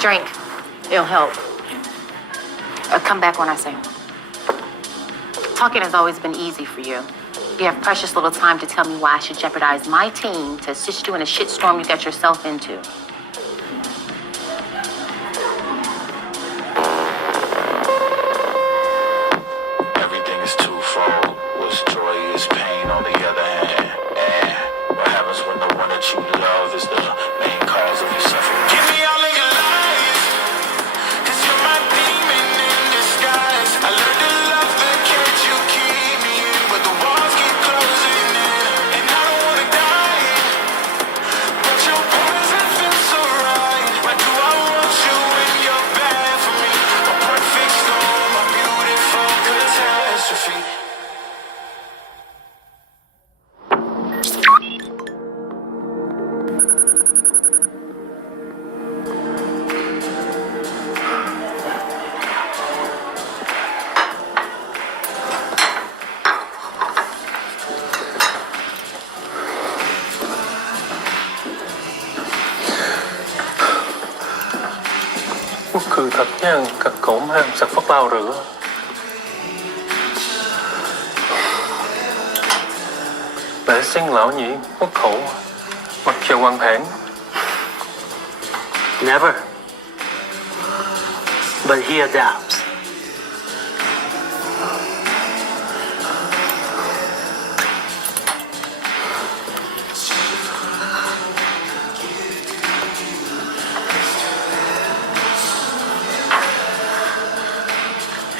Drink. It'll help. Come back when I say. Talking has always been easy for you. You have precious little time to tell me why I should jeopardize my team to assist you in a shitstorm you got yourself into. Everything is twofold. What's joy is pain on the other hand. And what happens when the one that you love is the main cause of your suffering? Give me all of your lies, 'cause you're my demon in disguise. I learned to love the cage you keep me in, but the walls keep closing in, and I don't wanna die, but your poison feels so right. Why do I want you when you're bad for me? A perfect storm, a beautiful catastrophe. Quốc cười thật nha, cậu mang sạc phát bao rồi đó. Để xin lão nhỉ, quốc khổ, mặc chờ quan thản. Never. But he adapts.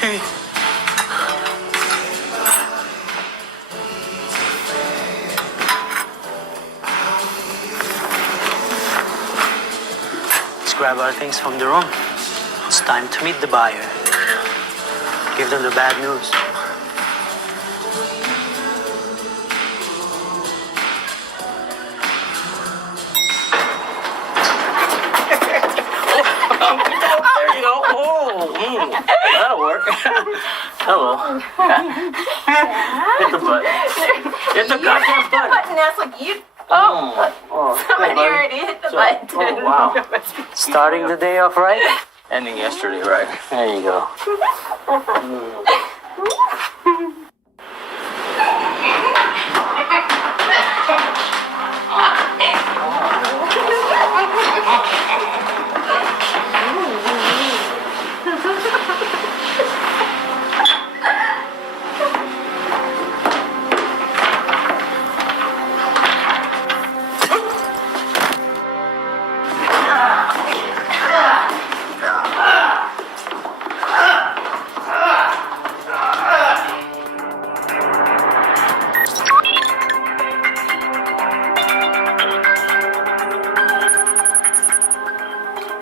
Hey. Let's grab our things from the room. It's time to meet the buyer. Give them the bad news. There you go. That'll work. Hello. Hit the button. Hit the goddamn button. Button, that's like you. Somebody already hit the button. Oh, wow. Starting the day off right? Ending yesterday, right? There you go.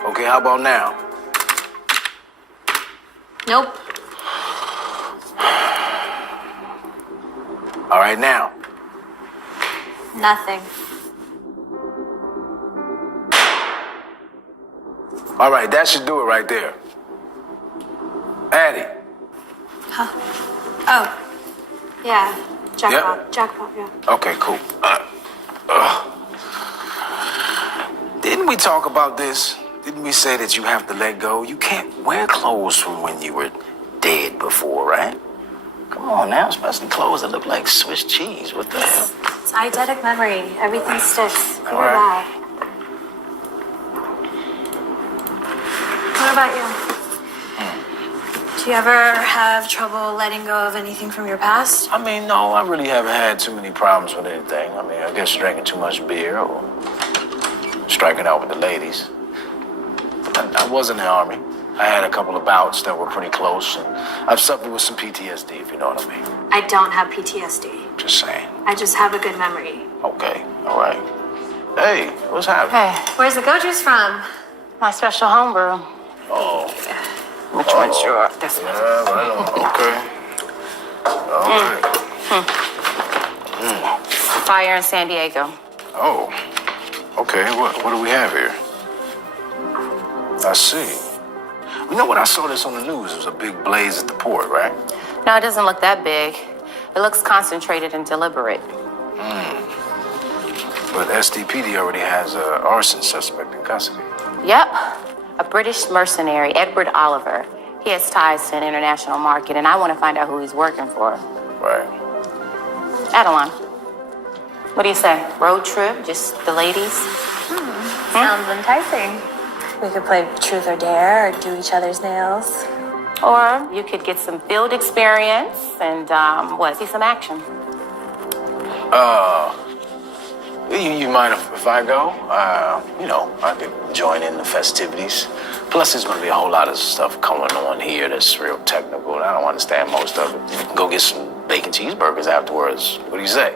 Okay, how about now? Nope. All right, now. Nothing. All right, that should do it right there. Addie. Oh, yeah. Jackpot. Yep. Jackpot, yeah. Okay, cool. Didn't we talk about this? Didn't we say that you have to let go? You can't wear clothes from when you were dead before, right? Come on now, especially clothes that look like Swiss cheese. What the hell? It's eidetic memory. Everything sticks. Good All or right. bad. What about you? Do you ever have trouble letting go of anything from your past? I mean, no, I really haven't had too many problems with anything. I mean, I guess drinking too much beer or striking out with the ladies. I was in the Army. I had a couple of bouts that were pretty close, and I've suffered with some PTSD, if you know what I mean. I don't have PTSD. Just saying. I just have a good memory. Okay, all right. Hey, what's happening? Hey, Where's the go juice from? my special homebrew. Oh, Which one's yours? This one. yeah, right on. Okay. All right. Fire in San Diego. Oh, okay. What do we have here? I see. You know what? I saw this on the news. It was a big blaze at the port, right? No, it doesn't look that big. It looks concentrated and deliberate. But SDPD already has an arson suspect in custody. Yep, a British mercenary, Edward Oliver. He has ties to an international market, and I want to find out who he's working for. Right. Adeline, what do you say? Road trip, just the ladies? Sounds enticing. We could play truth or dare or do each other's nails. Or you could get some field experience and, see some action. You mind if I go? I could join in the festivities. Plus, there's going to be a whole lot of stuff going on here that's real technical, and I don't understand most of it. You can go get some bacon cheeseburgers afterwards. What do you say?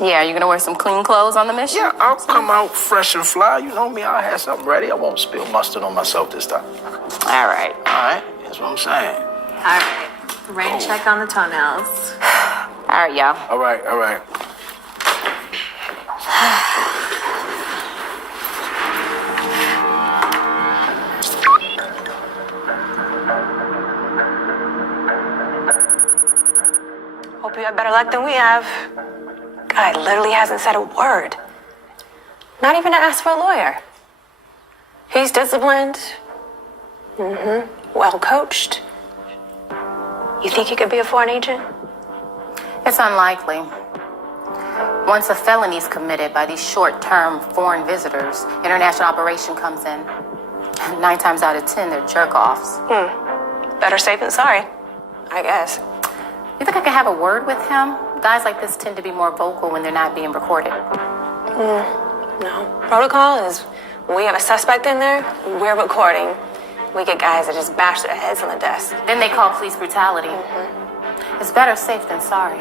Yeah, are you gonna wear some clean clothes on the mission? Yeah, I'll come out fresh and fly. You know me, I'll have something ready. I won't spill mustard on myself this time. All right. All right, that's what I'm saying. All right. Rain check on the toenails. All right, y'all. All right. Hope you have better luck than we have. Guy literally hasn't said a word. Not even to ask for a lawyer. He's disciplined. Well coached. You think he could be a foreign agent? It's unlikely. Once a felony is committed by these short-term foreign visitors, international operation comes in. 9 times out of 10, they're jerk-offs. Better safe than sorry, I guess. You think I could have a word with him? Guys like this tend to be more vocal when they're not being recorded. No. Protocol is when we have a suspect in there, we're recording. We get guys that just bash their heads on the desk. Then they call police brutality. It's better safe than sorry.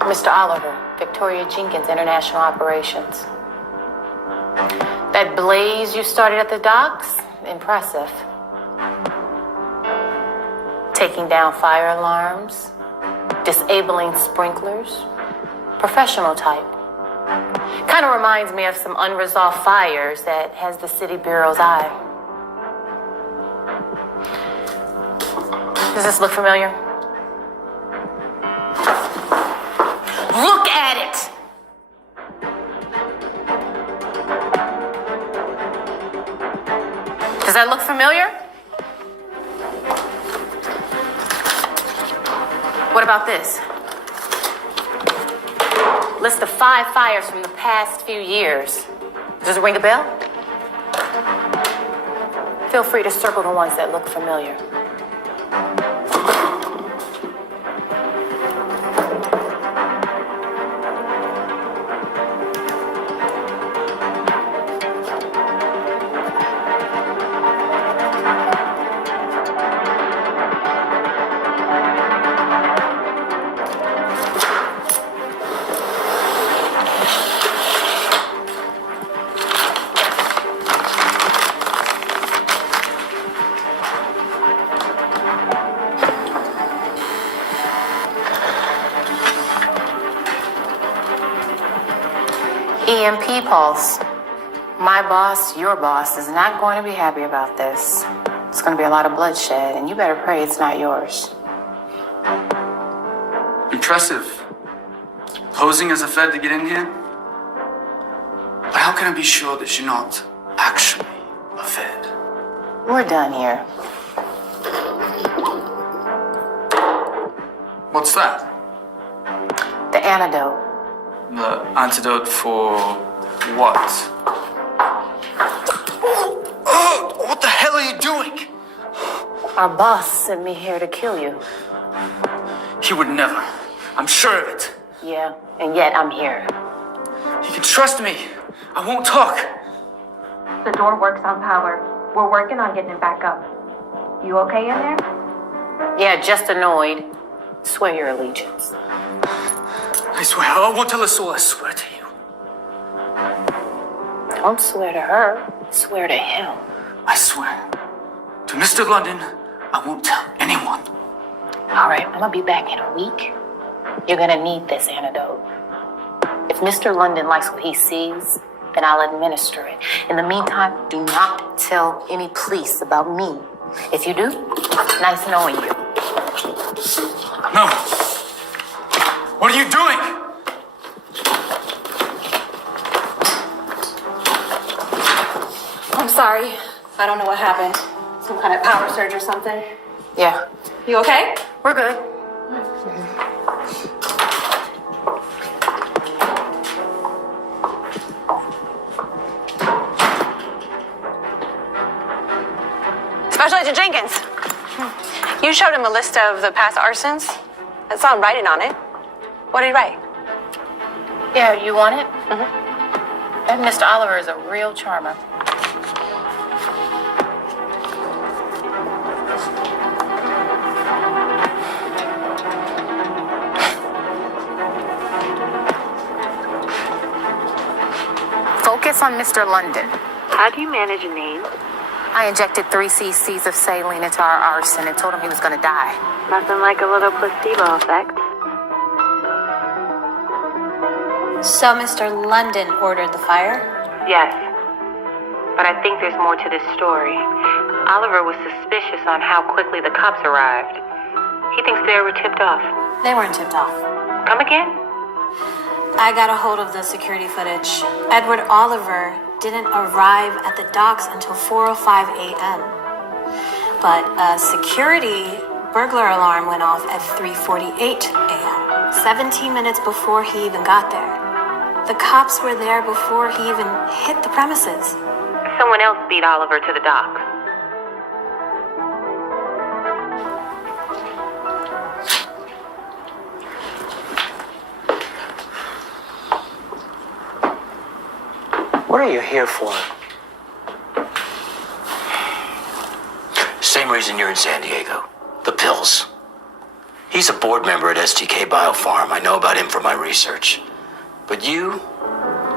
Mr. Oliver, Victoria Jenkins, International Operations. That blaze you started at the docks? Impressive. Taking down fire alarms, disabling sprinklers. Professional type. Kind of reminds me of some unresolved fires that has the city bureau's eye. Does this look familiar? Look at it! Does that look familiar? What about this? List of 5 fires from the past few years. Does it ring a bell? Feel free to circle the ones that look familiar. EMP pulse. My boss, your boss, is not going to be happy about this. It's going to be a lot of bloodshed, and you better pray it's not yours. Impressive. Posing as a Fed to get in here? But how can I be sure that you're not actually a Fed? We're done here. What's that? The antidote. The antidote for what? Oh, what the hell are you doing? Our boss sent me here to kill you. He would never. I'm sure of it. Yeah, and yet I'm here. You can trust me. I won't talk. The door works on power. We're working on getting it back up. You okay in there? Yeah, just annoyed. Swear your allegiance. I swear, I won't tell a soul. I swear to you. Don't swear to her. Swear to him. I swear. To Mr. London, I won't tell anyone. All right, I'm gonna be back in a week. You're gonna need this antidote. If Mr. London likes what he sees, then I'll administer it. In the meantime, do not tell any police about me. If you do, nice knowing you. No. What are you doing? I'm sorry. I don't know what happened. Some kind of power surge or something. Yeah, You okay? we're good. Special Agent Jenkins, you showed him a list of the past arsons. I saw him writing on it. What did he write? Yeah, you want it? That Mr. Oliver is a real charmer. Focus on Mr. London. How do you manage a name? I injected 3 cc's of saline into our arson and told him he was gonna die. Nothing like a little placebo effect. So Mr. London ordered the fire? Yes. But I think there's more to this story. Oliver was suspicious on how quickly the cops arrived. He thinks they were tipped off. They weren't tipped off. Come again? I got a hold of the security footage. Edward Oliver didn't arrive at the docks until 4:05 a.m. But a security burglar alarm went off at 3:48 a.m., 17 minutes before he even got there. The cops were there before he even hit the premises. Someone else beat Oliver to the dock. What are you here for? Same reason you're in San Diego. The pills. He's a board member at STK Biopharm. I know about him from my research. But you,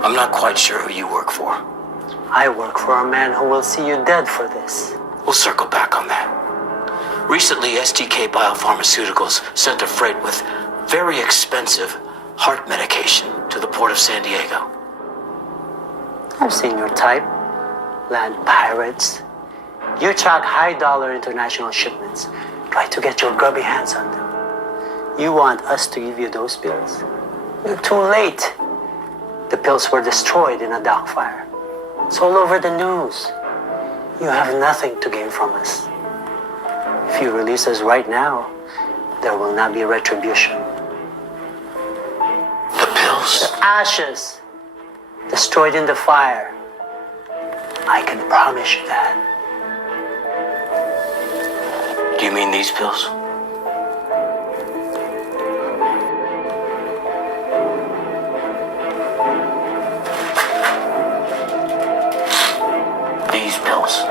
I'm not quite sure who you work for. I work for a man who will see you dead for this. We'll circle back on that. Recently, STK Biopharmaceuticals sent a freight with very expensive heart medication to the port of San Diego. I've seen your type. Land pirates. You track high-dollar international shipments. Try to get your grubby hands on them. You want us to give you those pills? You're too late. The pills were destroyed in a dock fire. It's all over the news. You have nothing to gain from us. If you release us right now, there will not be retribution. The pills? The ashes destroyed in the fire. I can promise you that. Do you mean these pills? These pills.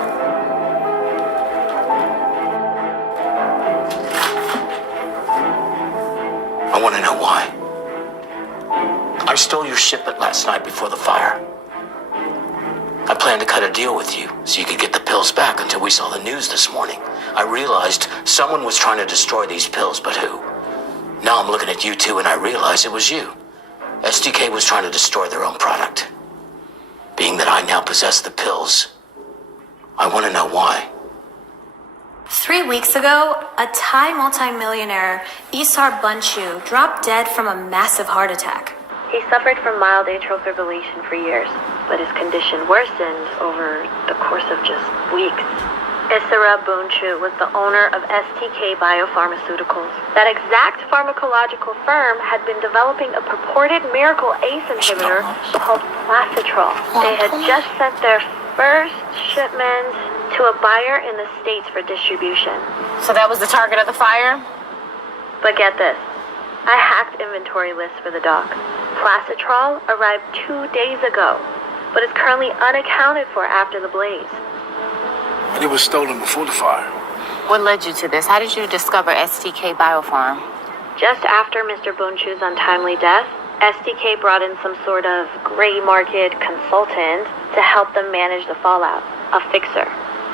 I want to know why. I stole your shipment last night before the fire. I planned to cut a deal with you so you could get the pills back until we saw the news this morning. I realized someone was trying to destroy these pills, but who? Now I'm looking at you two and I realize it was you. STK was trying to destroy their own product. Being that I now possess the pills, I want to know why. 3 weeks ago, a Thai multimillionaire, Isar Bunchu, dropped dead from a massive heart attack. He suffered from mild atrial fibrillation for years, but his condition worsened over the course of just weeks. Isara Bunchu was the owner of STK Biopharmaceuticals. That exact pharmacological firm had been developing a purported miracle ACE inhibitor called Placitrol. They had just sent their first shipment to a buyer in the States for distribution. So that was the target of the fire? But get this. I hacked inventory lists for the dock. Placitrol arrived 2 days ago, but is currently unaccounted for after the blaze. And it was stolen before the fire. What led you to this? How did you discover STK Biopharm? Just after Mr. Bunchu's untimely death, STK brought in some sort of gray market consultant to help them manage the fallout. A fixer.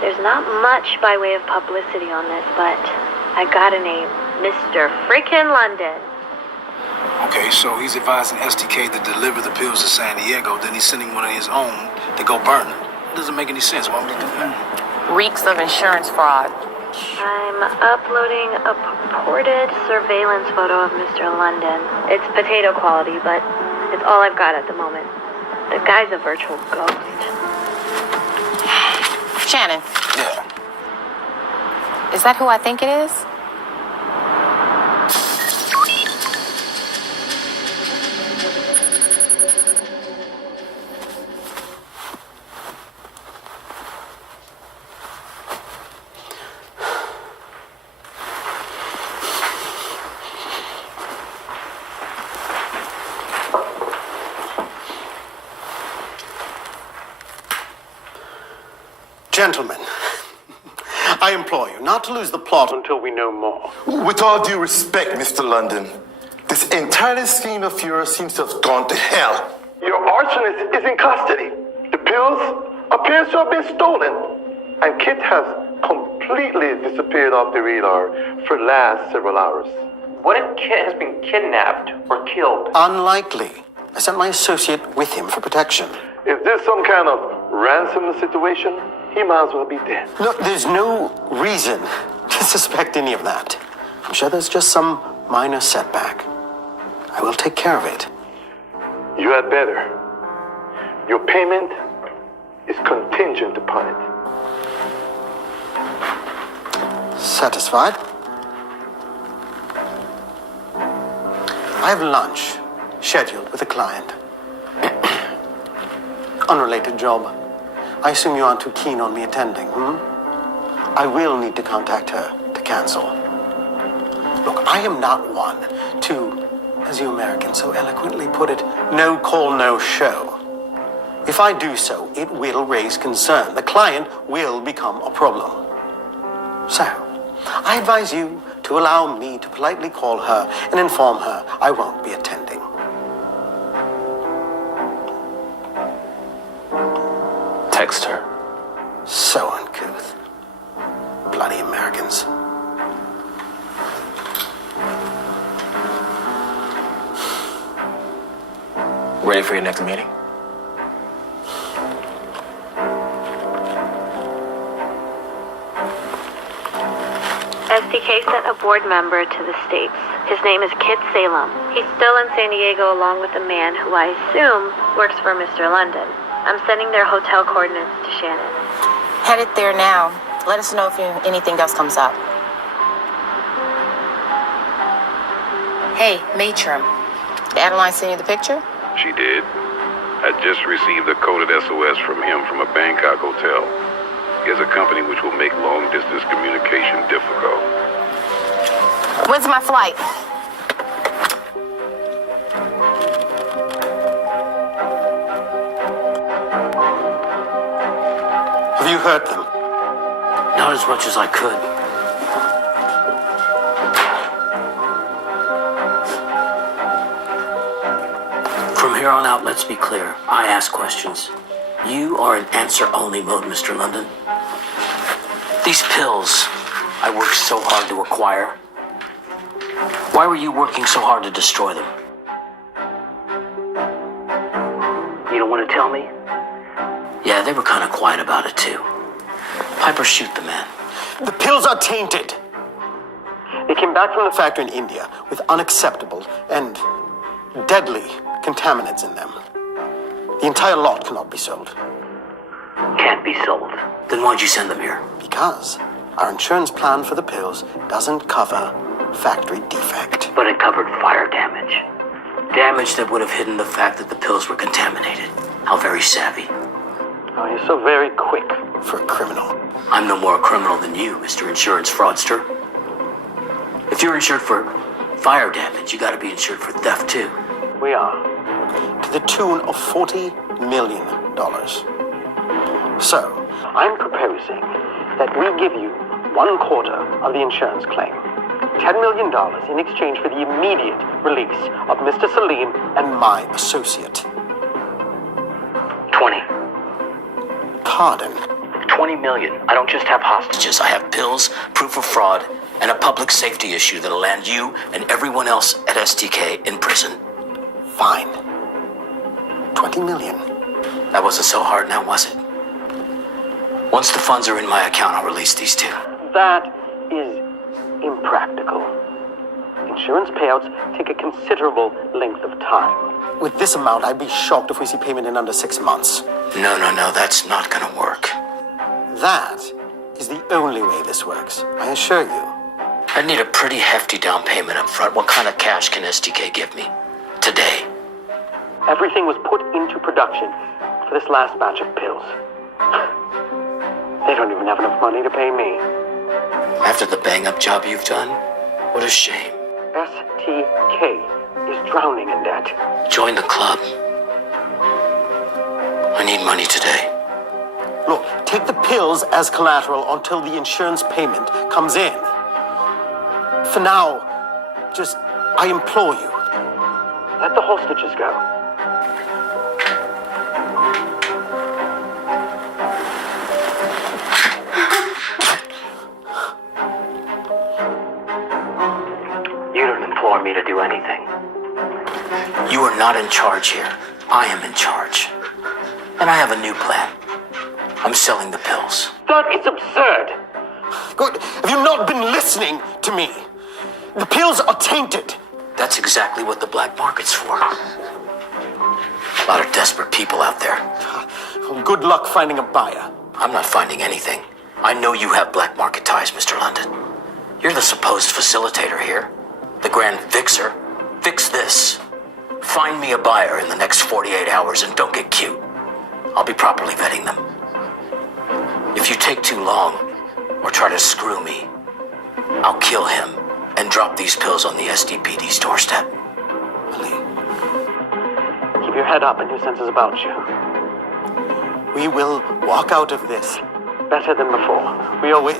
There's not much by way of publicity on this, but I got a name. Mr. Frickin' London. Okay, so he's advising STK to deliver the pills to San Diego, then he's sending one of his own to go burn them. It doesn't make any sense. Why would he do that? Reeks of insurance fraud. I'm uploading a purported surveillance photo of Mr. London. It's potato quality, but it's all I've got at the moment. The guy's a virtual ghost. Shannon, Yeah. is that who I think it is? Gentlemen, I implore you not to lose the plot until we know more. With all due respect, Mr. London, this entire scheme of yours seems to have gone to hell. Your arsonist is in custody. The pills appears to have been stolen. And Kit has completely disappeared off the radar for the last several hours. What if Kit has been kidnapped or killed? Unlikely. I sent my associate with him for protection. If there's some kind of ransom situation, he might as well be dead. Look, there's no reason to suspect any of that. I'm sure there's just some minor setback. I will take care of it. You had better. Your payment is contingent upon it. Satisfied? I have lunch scheduled with a client. Unrelated job. I assume you aren't too keen on me attending, I will need to contact her to cancel. Look, I am not one to, as you Americans so eloquently put it, no call, no show. If I do so, it will raise concern. The client will become a problem. So, I advise you to allow me to politely call her and inform her I won't be attending. Text her. So uncouth. Bloody Americans. Ready for your next meeting? STK sent a board member to the States. His name is Kit Salem. He's still in San Diego along with a man who I assume works for Mr. London. I'm sending their hotel coordinates to Shannon. Headed there now. Let us know if anything else comes up. Hey, Matron. Did Adeline send you the picture? She did. I just received a coded SOS from him from a Bangkok hotel. He has a company which will make long-distance communication difficult. When's my flight? Have you heard them? Not as much as I could. From here on out, let's be clear. I ask questions. You are in answer-only mode, Mr. London. These pills I worked so hard to acquire. Why were you working so hard to destroy them? You don't want to tell me? Yeah, they were kind of quiet about it, too. Piper, shoot the man. The pills are tainted. They came back from the factory in India with unacceptable and deadly contaminants in them. The entire lot cannot be sold. Can't be sold. Then why'd you send them here? Because our insurance plan for the pills doesn't cover factory defect. But it covered fire damage. Damage that would have hidden the fact that the pills were contaminated. How very savvy. Oh, you're so very quick for a criminal. I'm no more a criminal than you, Mr. Insurance Fraudster. If you're insured for fire damage, you gotta be insured for theft, too. We are. To the tune of $40 million. So, I'm proposing that we give you 1/4 of the insurance claim. $10 million in exchange for the immediate release of Mr. Salim and my associate. 20. Pardon? 20 million. I don't just have hostages. I have pills, proof of fraud, and a public safety issue that'll land you and everyone else at STK in prison. Fine. 20 million. That wasn't so hard now, was it? Once the funds are in my account, I'll release these two. That is impractical. Insurance payouts take a considerable length of time. With this amount, I'd be shocked if we see payment in under 6 months. No, that's not gonna work. That is the only way this works, I assure you. I need a pretty hefty down payment up front. What kind of cash can STK give me? Today. Everything was put into production for this last batch of pills. They don't even have enough money to pay me. After the bang-up job you've done? What a shame. STK is drowning in debt. Join the club. I need money today. Look, take the pills as collateral until the insurance payment comes in. For now, I implore you, let the hostages go. You don't implore me to do anything. You are not in charge here. I am in charge. And I have a new plan. I'm selling the pills. That is absurd. Good. Have you not been listening to me? The pills are tainted. That's exactly what the black market's for. A lot of desperate people out there. Well, good luck finding a buyer. I'm not finding anything. I know you have black market ties, Mr. London. You're the supposed facilitator here. The grand fixer. Fix this. Find me a buyer in the next 48 hours and don't get cute. I'll be properly vetting them. If you take too long or try to screw me, I'll kill him and drop these pills on the SDPD's doorstep. Ali, keep your head up and your senses about you. We will walk out of this better than before. We always...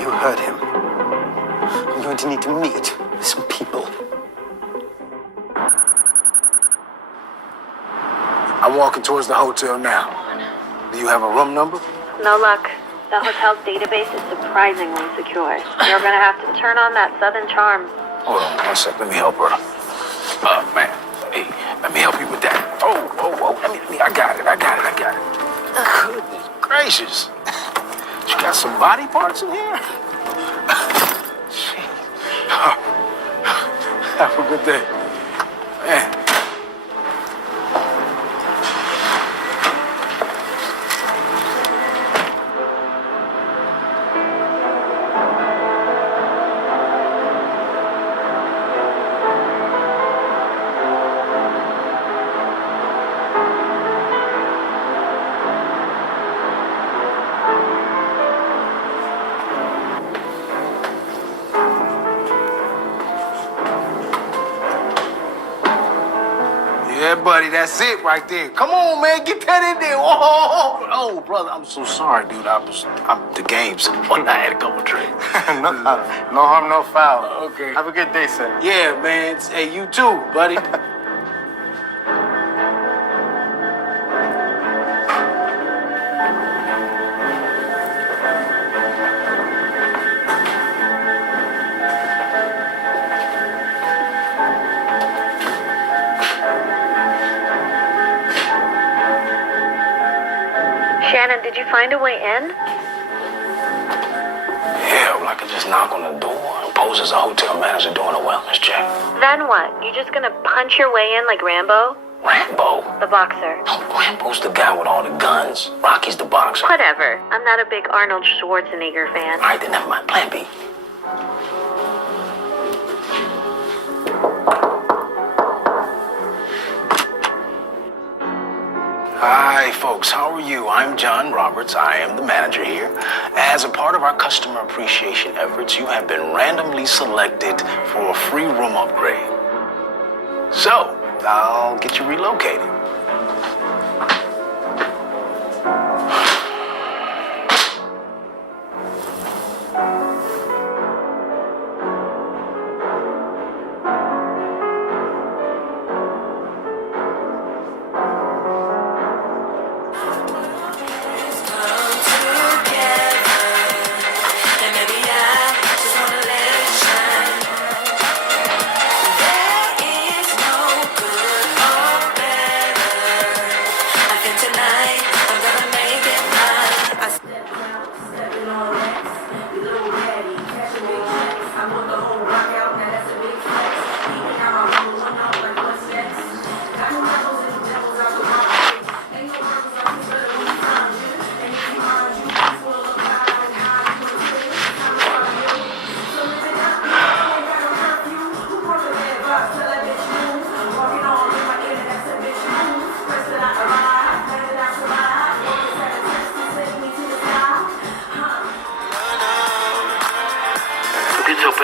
You heard him. I'm going to need to meet some people. I'm walking towards the hotel now. Do you have a room number? No luck. The hotel's database is surprisingly secure. You're gonna have to turn on that Southern charm. Hold on 1 sec. Let me help her. Man. Hey, let me help you with that. Oh. I got it. Goodness gracious. You got some body parts in here? Have a good day. Man. Yeah, buddy, that's it right there. Come on, man, get that in there. Oh, brother, I'm so sorry, dude. I'm the games. I had a couple drinks. No harm, no foul. Okay. Have a good day, sir. Yeah, man. Hey, you too, buddy. Shannon, did you find a way in? Yeah, well, I could just knock on the door and pose as a hotel manager doing a wellness check. Then what? You just gonna punch your way in like Rambo? Rambo? The boxer. Oh, Rambo's the guy with all the guns. Rocky's the boxer. Whatever. I'm not a big Arnold Schwarzenegger fan. All right, then never mind. Plan B. Hi, folks. How are you? I'm John Roberts. I am the manager here. As a part of our customer appreciation efforts, you have been randomly selected for a free room upgrade. So, I'll get you relocated.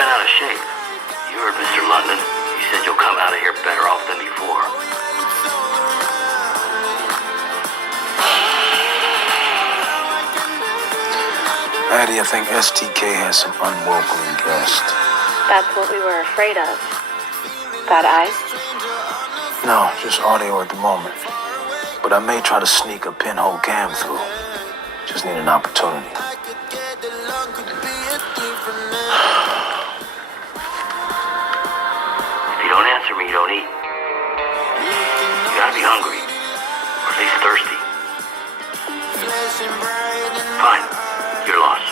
been out of shape. You heard Mr. London. He said you'll come out of here better off than before. Addie, I think STK has some unwelcome guests. That's what we were afraid of. Got eyes? No, just audio at the moment. But I may try to sneak a pinhole cam through. Just need an opportunity. If you don't answer me, you don't eat. You gotta be hungry. Or at least thirsty. Fine. Your loss.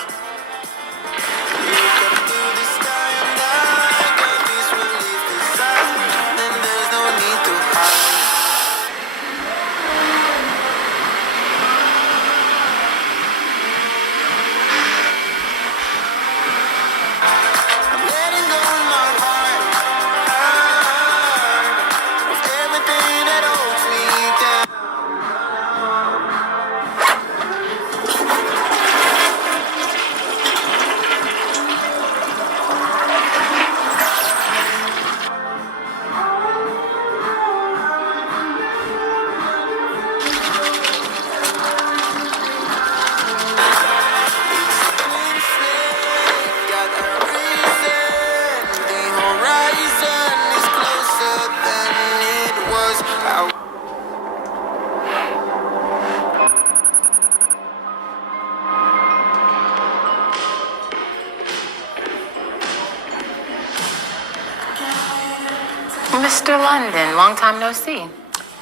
Mr. London, long time no see.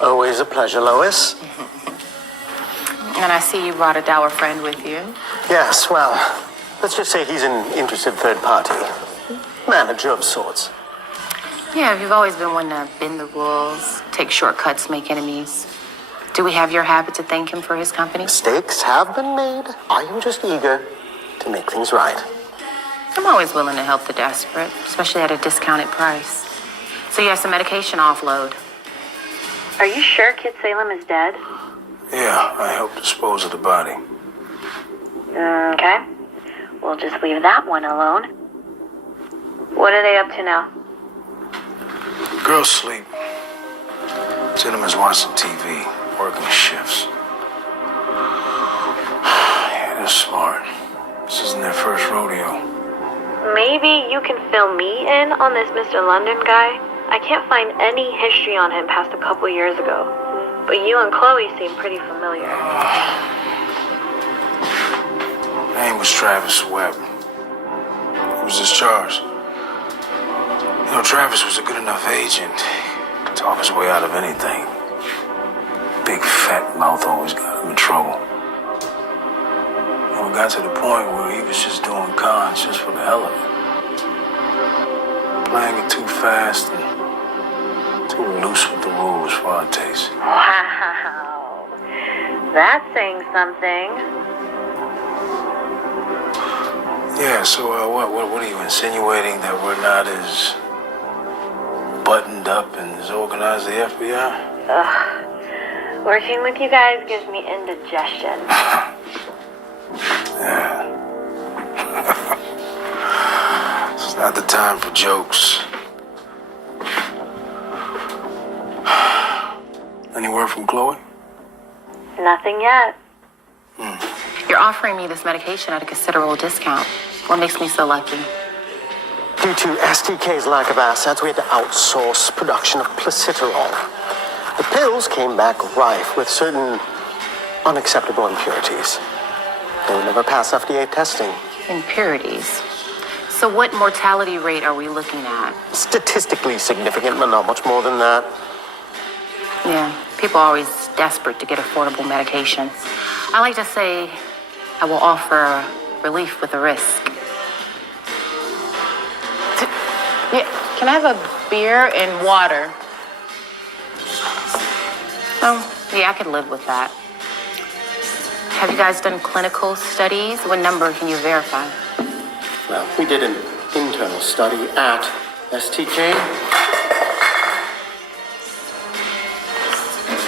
Always a pleasure, Lois. And I see you brought a dour friend with you. Yes, well, let's just say he's an interested third party. Manager of sorts. Yeah, you've always been one to bend the rules, take shortcuts, make enemies. Do we have your habit to thank him for his company? Mistakes have been made. I am just eager to make things right. I'm always willing to help the desperate, especially at a discounted price. So you have some medication offload. Are you sure Kid Salem is dead? Yeah, I helped dispose of the body. Okay. We'll just leave that one alone. What are they up to now? Girls sleep. Gentlemen's watching TV, working shifts. Yeah, they're smart. This isn't their first rodeo. Maybe you can fill me in on this Mr. London guy. I can't find any history on him past a couple years ago. But you and Chloe seem pretty familiar. Name was Travis Webb. He was discharged. You know, Travis was a good enough agent to talk his way out of anything. Big fat mouth always got him in trouble. And we got to the point where he was just doing cons just for the hell of it. Playing it too fast and too loose with the rules for our taste. Wow. That's saying something. Yeah, so what are you insinuating, that we're not as buttoned up and as organized as the FBI? Ugh. Working with you guys gives me indigestion. Yeah. It's not the time for jokes. Any word from Chloe? Nothing yet. You're offering me this medication at a considerable discount. What makes me so lucky? Due to STK's lack of assets, we had to outsource production of Placiterol. The pills came back rife with certain unacceptable impurities. They would never pass FDA testing. Impurities. So what mortality rate are we looking at? Statistically significant, but not much more than that. Yeah, people are always desperate to get affordable medication. I like to say I will offer relief with a risk. Yeah, can I have a beer and water? Oh, yeah, I could live with that. Have you guys done clinical studies? What number can you verify? Well, we did an internal study at STK.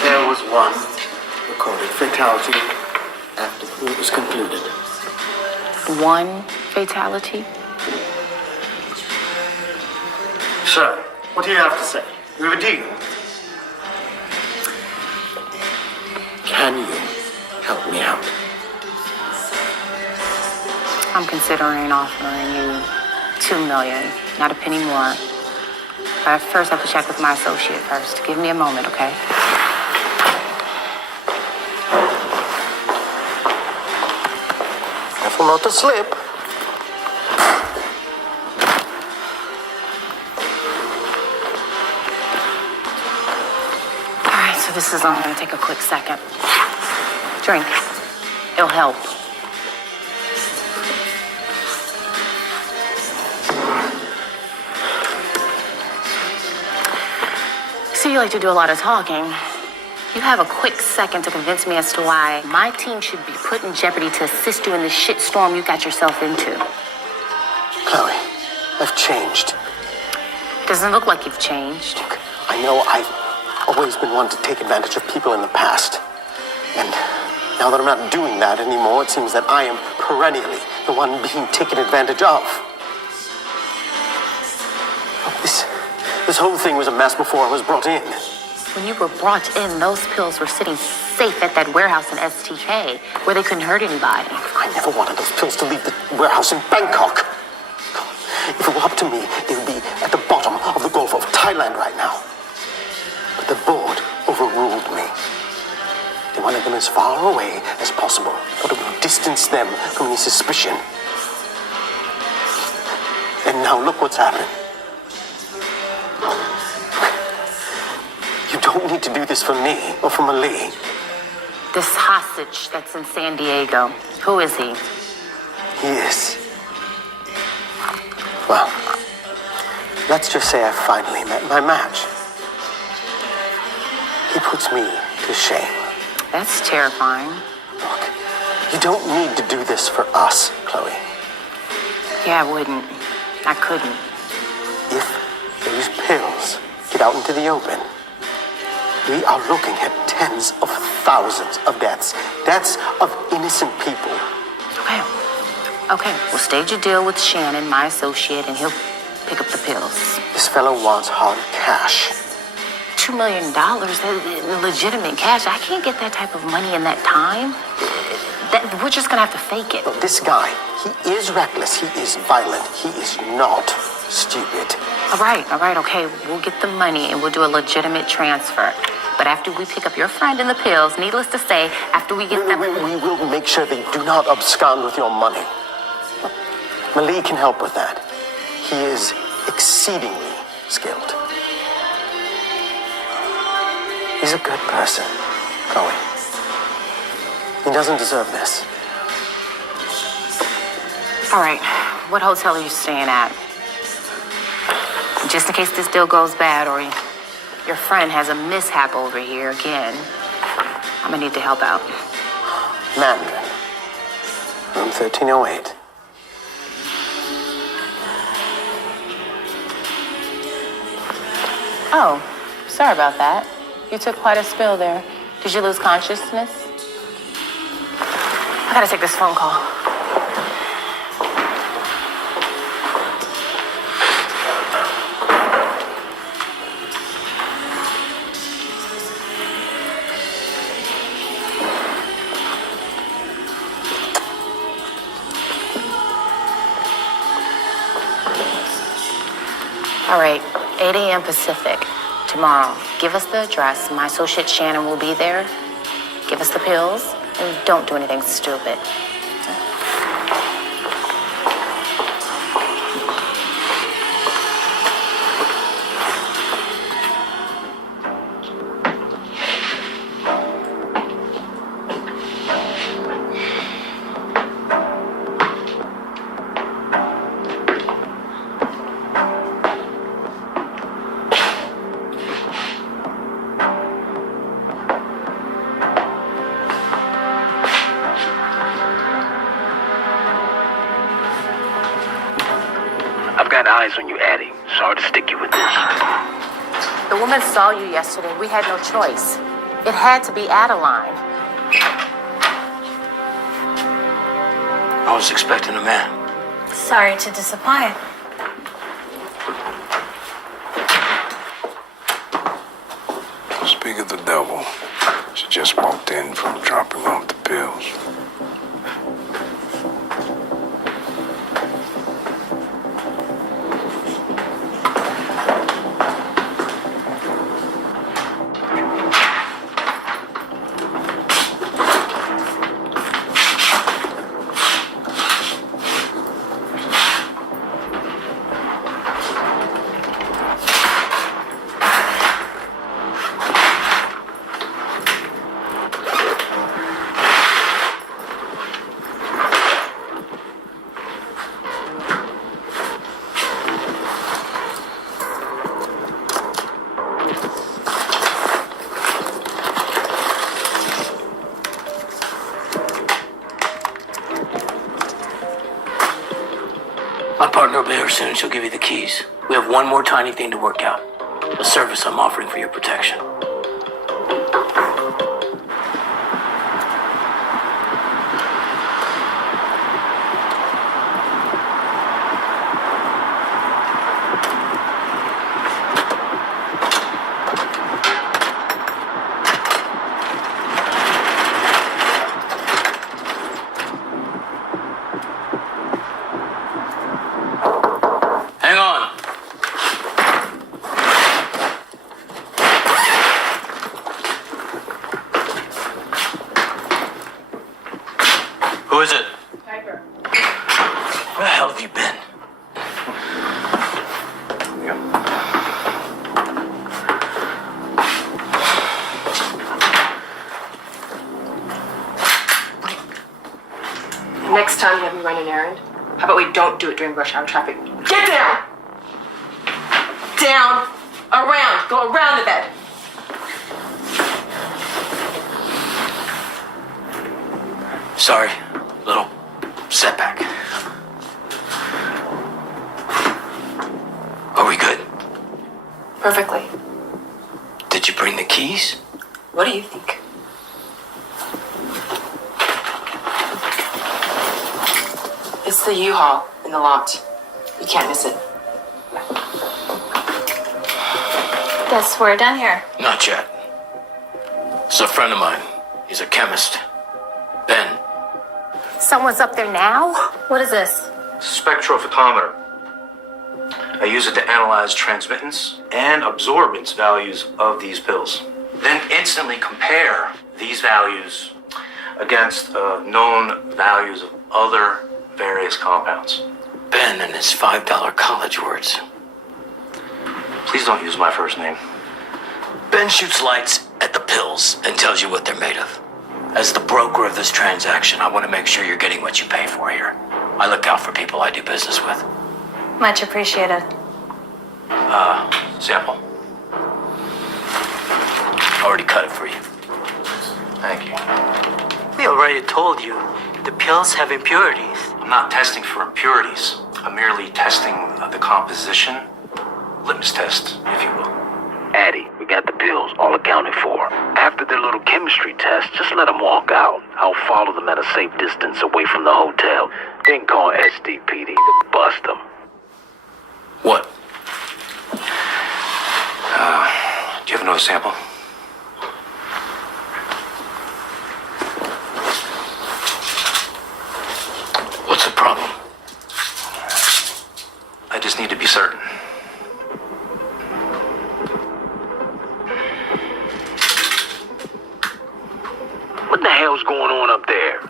There was one recorded fatality after it was concluded. One fatality? Sir, what do you have to say? We have a deal. Can you help me out? I'm considering offering you $2 million, not a penny more. But I first have to check with my associate first. Give me a moment, okay? Careful not to slip. All right, so this is only gonna take a quick second. Drink. It'll help. See, you like to do a lot of talking. You have a quick second to convince me as to why my team should be put in jeopardy to assist you in the shitstorm you got yourself into. Chloe, I've changed. Doesn't look like you've changed. Look, I know I've always been one to take advantage of people in the past. And now that I'm not doing that anymore, it seems that I am perennially the one being taken advantage of. This whole thing was a mess before I was brought in. When you were brought in, those pills were sitting safe at that warehouse in STK where they couldn't hurt anybody. I never wanted those pills to leave the warehouse in Bangkok. If it were up to me, they would be at the bottom of the Gulf of Thailand right now. But the board overruled me. They wanted them as far away as possible, but it would distance them from any suspicion. And now look what's happened. You don't need to do this for me or for Malie. This hostage that's in San Diego, who is he? He is. Well, let's just say I finally met my match. He puts me to shame. That's terrifying. Look, you don't need to do this for us, Chloe. Yeah, I wouldn't. I couldn't. If those pills get out into the open, we are looking at tens of thousands of deaths. Deaths of innocent people. Okay, we'll stage a deal with Shannon, my associate, and he'll pick up the pills. This fellow wants hard cash. $2 million, that's legitimate cash. I can't get that type of money in that time. We're just gonna have to fake it. Look, this guy, he is reckless, he is violent, he is not stupid. All right, okay. We'll get the money and we'll do a legitimate transfer. But after we pick up your friend and the pills, needless to say, after we get them... We will make sure they do not abscond with your money. Malie can help with that. He is exceedingly skilled. He's a good person, Chloe. He doesn't deserve this. All right, what hotel are you staying at? Just in case this deal goes bad or your friend has a mishap over here again, I'm gonna need to help out. Mandarin, room 1308. Oh, sorry about that. You took quite a spill there. Did you lose consciousness? I gotta take this phone call. All right, 8 a.m. Pacific, tomorrow. Give us the address. My associate Shannon will be there. Give us the pills, and don't do anything stupid. Got eyes on you, Addie. Sorry to stick you with this. The woman saw you yesterday. We had no choice. It had to be Adeline. I was expecting a man. Sorry to disappoint. just walked in from dropping off the pills. My partner will be here soon. She'll give you the keys. We have one more tiny thing to work out. A service I'm offering for your protection. Hang on. Who is it? Piper. Where the hell have you been? Next time you have me run an errand, how about we don't do it during rush hour traffic? Get down! Down, around, go around the bed. Sorry, little setback. Are we good? Perfectly. Did you bring the keys? What do you think? It's the U-Haul in the lot. You can't miss it. Guess we're done here. Not yet. It's a friend of mine. He's a chemist. Ben. Someone's up there now? What is this? Spectrophotometer. I use it to analyze transmittance and absorbance values of these pills. Then instantly compare these values against known values of other various compounds. Ben and his $5 college words. Please don't use my first name. Ben shoots lights at the pills and tells you what they're made of. As the broker of this transaction, I want to make sure you're getting what you pay for here. I look out for people I do business with. Much appreciated. Sample? Already cut it for you. Thank you. We already told you the pills have impurities. I'm not testing for impurities. I'm merely testing the composition. Litmus test, if you will. Addie, we got the pills all accounted for. After their little chemistry test, just let them walk out. I'll follow them at a safe distance away from the hotel. Then call SDPD to bust them. What? Do you have another sample? What's the problem? I just need to be certain. What the hell's going on up there?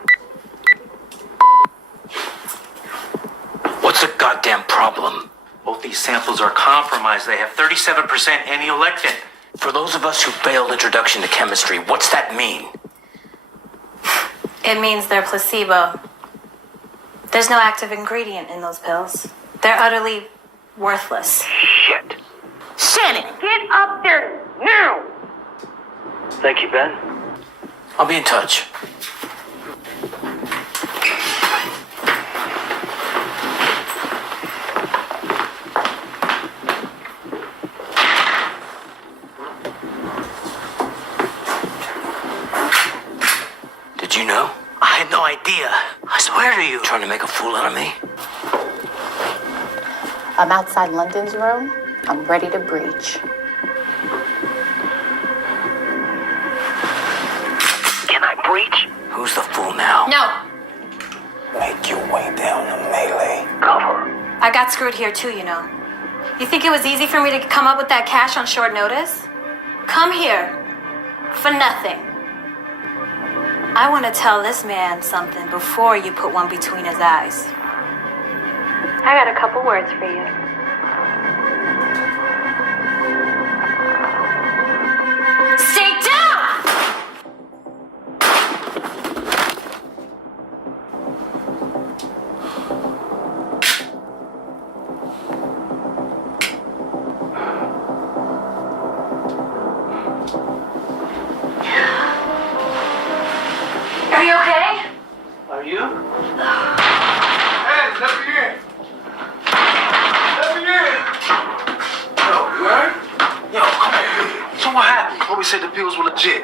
What's the goddamn problem? Both these samples are compromised. They have 37% amylolectin. For those of us who failed introduction to chemistry, what's that mean? It means they're placebo. There's no active ingredient in those pills. They're utterly worthless. Shit. Shannon! Get up there now! Thank you, Ben. I'll be in touch. Did you know? I had no idea. I swear to you. Trying to make a fool out of me? I'm outside London's room. I'm ready to breach. Who's the fool now? No, Make your way down the melee. Cover. I got screwed here too, you know. You think it was easy for me to come up with that cash on short notice? Come here for nothing. I want to tell this man something before you put one between his eyes. I got a couple words for you. Stay down! Are you okay? Are you? Hey, let me in. Let me in. Yo, you alright? Yo, come on. So what happened? Chloe said the pills were legit.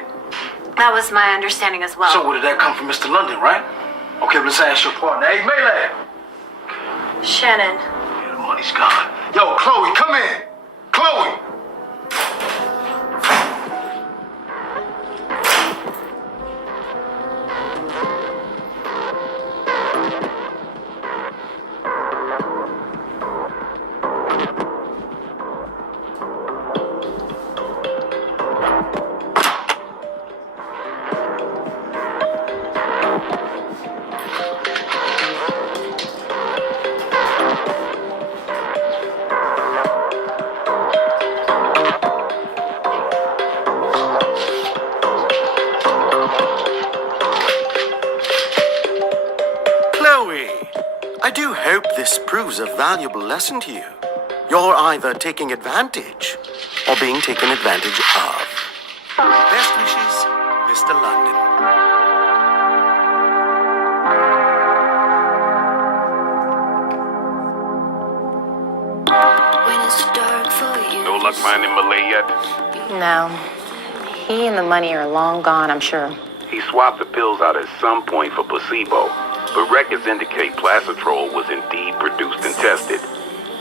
That was my understanding as well. So where did that come from, Mr. London, right? Okay, let's ask your partner. Hey, Melee. Shannon. Yeah, the money's gone. Yo, Chloe, come in. Chloe. Chloe, I do hope this proves a valuable lesson to you. You're either taking advantage or being taken advantage of. Best wishes, Mr. London. No luck finding Malay yet? No. He and the money are long gone, I'm sure. He swapped the pills out at some point for placebo, but records indicate Placitrol was indeed produced and tested.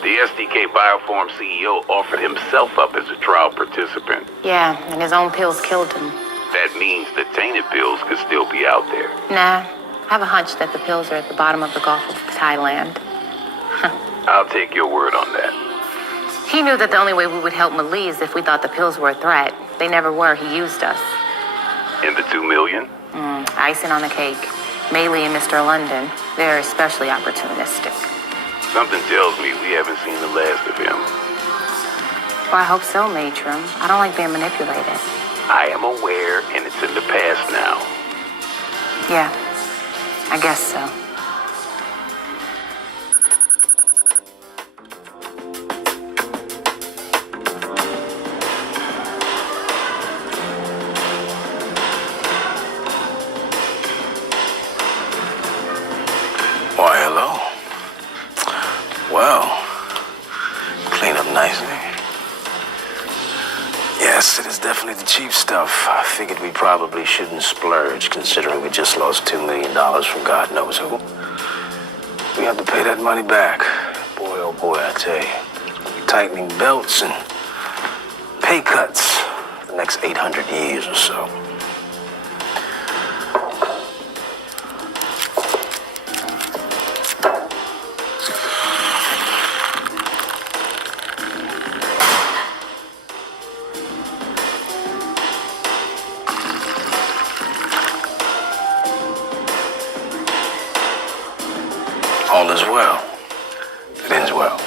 The SDK Bioform CEO offered himself up as a trial participant. Yeah, and his own pills killed him. That means the tainted pills could still be out there. Nah, I have a hunch that the pills are at the bottom of the Gulf of Thailand. I'll take your word on that. He knew that the only way we would help Malee is if we thought the pills were a threat. They never were. He used us. In the 2 million? Icing on the cake. Melee and Mr. London, they're especially opportunistic. Something tells me we haven't seen the last of him. Well, I hope so, Matron. I don't like being manipulated. I am aware, and it's in the past now. Yeah, I guess so. Why, hello. Well, clean up nicely. Yes, it is definitely the cheap stuff. I figured we probably shouldn't splurge, considering we just lost $2 million from God knows who. We have to pay that money back. Boy, oh boy, I tell you. Tightening belts and pay cuts for the next 800 years or so. All is well. It ends well.